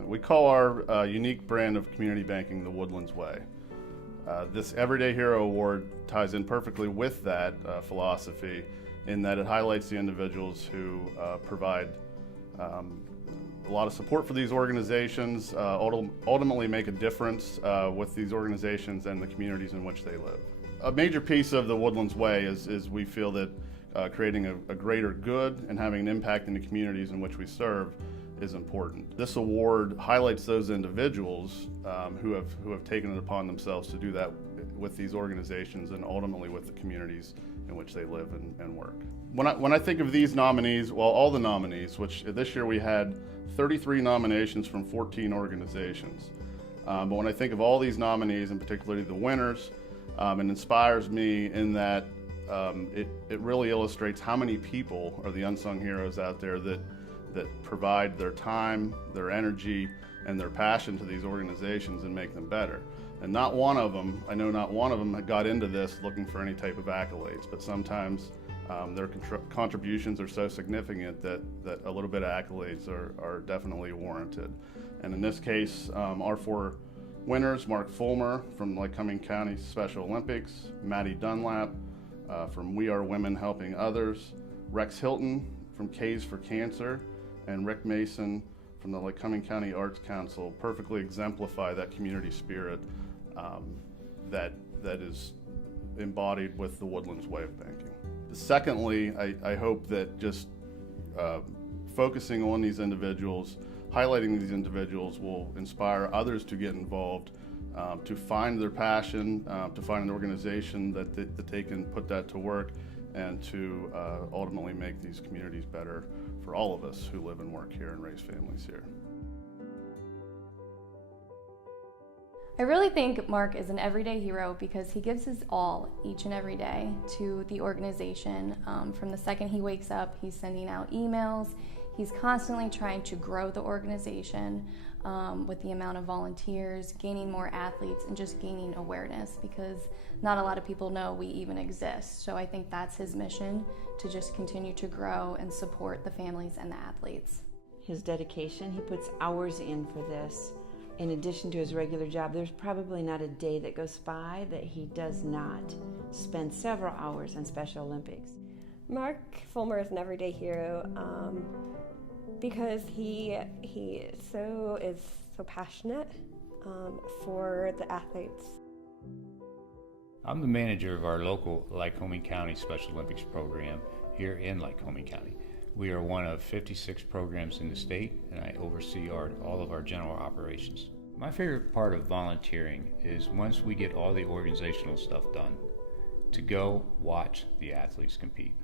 We call our unique brand of community banking the Woodlands Way. This Everyday Hero Award ties in perfectly with that philosophy in that it highlights the individuals who provide a lot of support for these organizations, ultimately make a difference with these organizations and the communities in which they live. A major piece of the Woodlands Way is we feel that creating a greater good and having an impact in the communities in which we serve is important. This award highlights those individuals who have taken it upon themselves to do that with these organizations and ultimately with the communities in which they live and work. When I think of these nominees, well, all the nominees, which this year we had 33 nominations from 14 organizations. But when I think of all these nominees, and particularly the winners, it inspires me in that it really illustrates how many people are the unsung heroes out there that provide their time, their energy, and their passion to these organizations and make them better. And not one of them, I know not one of them got into this looking for any type of accolades, but sometimes their contributions are so significant that a little bit of accolades are definitely warranted. And in this case, our four winners: Marc Folmer from Lycoming County Special Olympics, Maddi Dunlap from We Are Women Helping Others, Hilton from K's for Cancer, and Rick Mason from the Lycoming County Arts Council perfectly exemplify that community spirit that is embodied with the Woodlands Way of banking. Secondly, I hope that just focusing on these individuals, highlighting these individuals will inspire others to get involved, to find their passion, to find an organization that they can put that to work, and to ultimately make these communities better for all of us who live and work here and raise families here. I really think Marc is an everyday hero because he gives his all each and every day to the organization. From the second he wakes up, he's sending out emails. He's constantly trying to grow the organization with the amount of volunteers, gaining more athletes, and just gaining awareness because not a lot of people know we even exist. So I think that's his mission, to just continue to grow and support the families and the athletes. His dedication, he puts hours in for this. In addition to his regular job, there's probably not a day that goes by that he does not spend several hours on Special Olympics. Marc Folmer is an everyday hero because he is so passionate for the athletes. I'm the manager of our local Lycoming County Special Olympics program here in Lycoming County. We are one of 56 programs in the state, and I oversee all of our general operations. My favorite part of volunteering is once we get all the organizational stuff done, to go watch the athletes compete.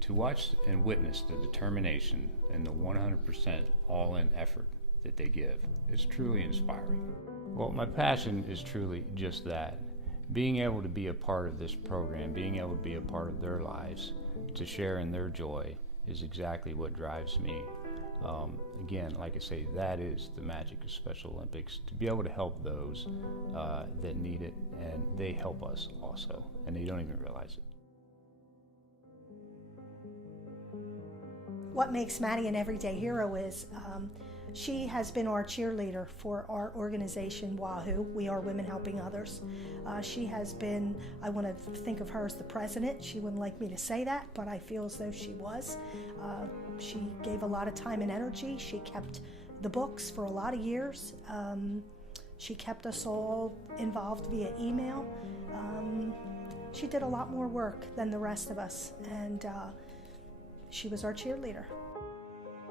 To watch and witness the determination and the 100% all-in effort that they give is truly inspiring. Well, my passion is truly just that. Being able to be a part of this program, being able to be a part of their lives, to share in their joy, is exactly what drives me. Again, like I say, that is the magic of Special Olympics, to be able to help those that need it, and they help us also, and they don't even realize it. What makes Maddi an everyday hero is she has been our cheerleader for our organization, WAHOO, We Are Women Helping Others. She has been, I want to think of her as the president. She wouldn't like me to say that, but I feel as though she was. She gave a lot of time and energy. She kept the books for a lot of years. She kept us all involved via email. She did a lot more work than the rest of us, and she was our cheerleader.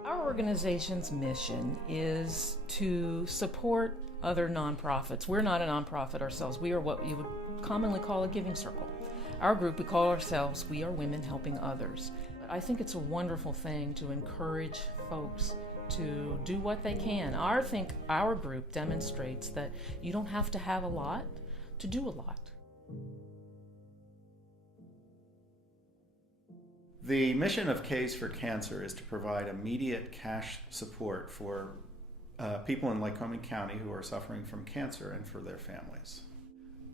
Our organization's mission is to support other nonprofits. We're not a nonprofit ourselves. We are what you would commonly call a giving circle. Our group, we call ourselves We Are Women Helping Others. I think it's a wonderful thing to encourage folks to do what they can. I think our group demonstrates that you don't have to have a lot to do a lot. The mission of K's for Cancer is to provide immediate cash support for people in Lycoming County who are suffering from cancer and for their families.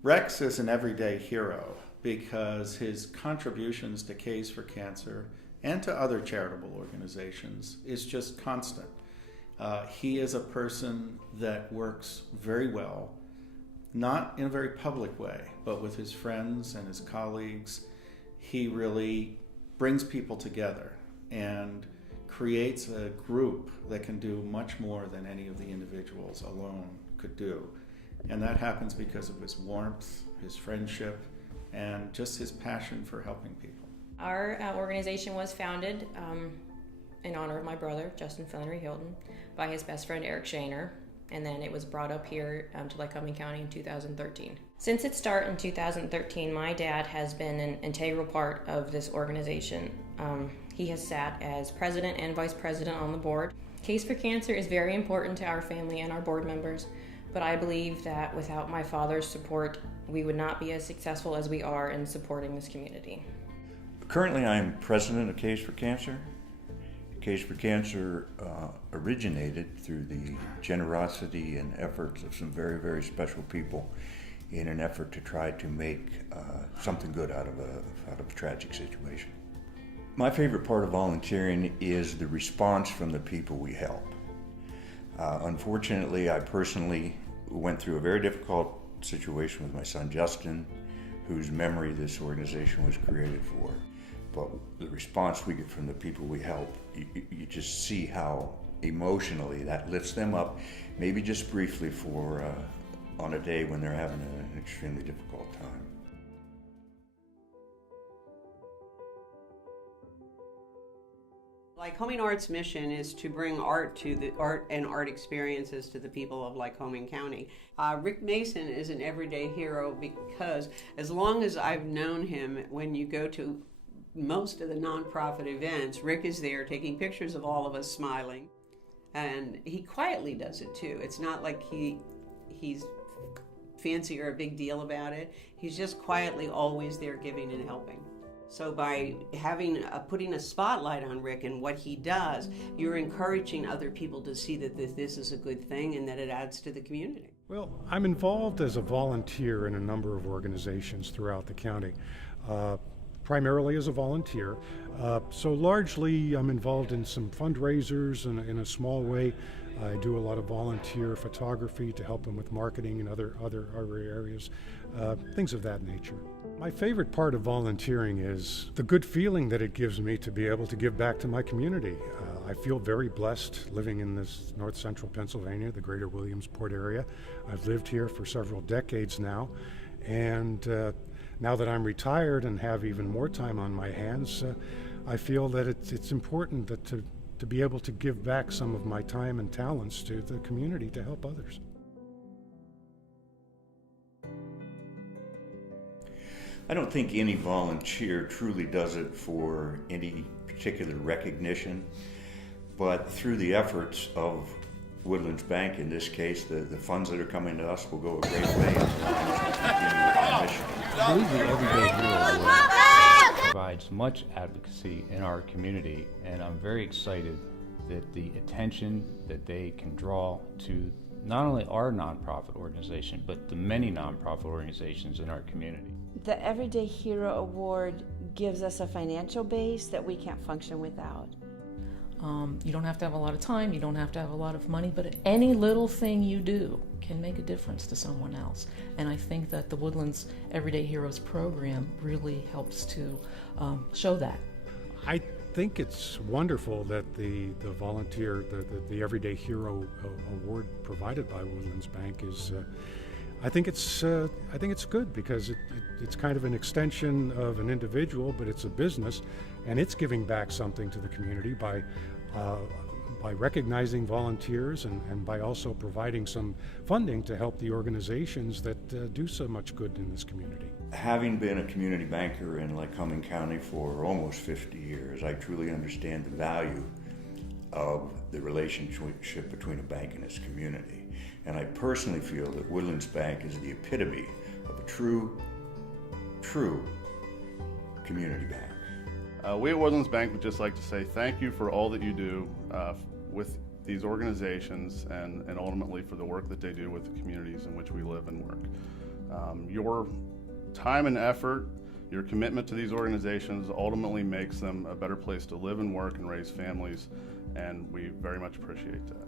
Rex is an everyday hero because his contributions to K's for Cancer and to other charitable organizations is just constant. He is a person that works very well, not in a very public way, but with his friends and his colleagues. He really brings people together and creates a group that can do much more than any of the individuals alone could do. And that happens because of his warmth, his friendship, and just his passion for helping people. Our organization was founded in honor of my brother, Justin Flannery Hilton, by his best friend Eric Shaner, and then it was brought up here to Lycoming County in 2013. Since its start in 2013, my dad has been an integral part of this organization. He has sat as president and vice president on the board. Case for Cancer is very important to our family and our board members, but I believe that without my father's support, we would not be as successful as we are in supporting this community. Currently, I'm president of Case for Cancer. Case for Cancer originated through the generosity and efforts of some very, very special people in an effort to try to make something good out of a tragic situation. My favorite part of volunteering is the response from the people we help. Unfortunately, I personally went through a very difficult situation with my son Justin, whose memory this organization was created for. But the response we get from the people we help, you just see how emotionally that lifts them up, maybe just briefly for on a day when they're having an extremely difficult time. Lycoming Art's mission is to bring art and art experiences to the people of Lycoming County. Rick Mason is an everyday hero because as long as I've known him, when you go to most of the nonprofit events, Rick is there taking pictures of all of us smiling. And he quietly does it too. It's not like he's fancy or a big deal about it. He's just quietly always there giving and helping. So by putting a spotlight on Rick and what he does, you're encouraging other people to see that this is a good thing and that it adds to the community. Well, I'm involved as a volunteer in a number of organizations throughout the county, primarily as a volunteer. So largely I'm involved in some fundraisers and in a small way. I do a lot of volunteer photography to help them with marketing and other areas, things of that nature. My favorite part of volunteering is the good feeling that it gives me to be able to give back to my community. I feel very blessed living in this north central Pennsylvania, the greater Williamsport area. I've lived here for several decades now, and now that I'm retired and have even more time on my hands, I feel that it's important that to be able to give back some of my time and talents to the community to help others. I don't think any volunteer truly does it for any particular recognition, but through the efforts of Woodlands Bank, in this case, the funds that are coming to us will go a great way in our mission. I believe the Everyday Hero Award provides much advocacy in our community, and I'm very excited that the attention that they can draw to not only our nonprofit organization, but the many nonprofit organizations in our community. The Everyday Hero Award gives us a financial base that we can't function without. You don't have to have a lot of time, you don't have to have a lot of money, but any little thing you do can make a difference to someone else. And I think that the Woodlands Everyday Heroes program really helps to show that. I think it's wonderful that the volunteer, the Everyday Hero Award provided by Woodlands Bank is. I think it's good because it's kind of an extension of an individual, but it's a business, and it's giving back something to the community by recognizing volunteers and by also providing some funding to help the organizations that do so much good in this community. Having been a community banker in Lycoming County for almost 50 years, I truly understand the value of the relationship between a bank and its community. And I personally feel that Woodlands Bank is the epitome of a true community bank. We at Woodlands Bank would just like to say thank you for all that you do with these organizations and ultimately for the work that they do with the communities in which we live and work. Your time and effort, your commitment to these organizations ultimately makes them a better place to live and work and raise families, and we very much appreciate that.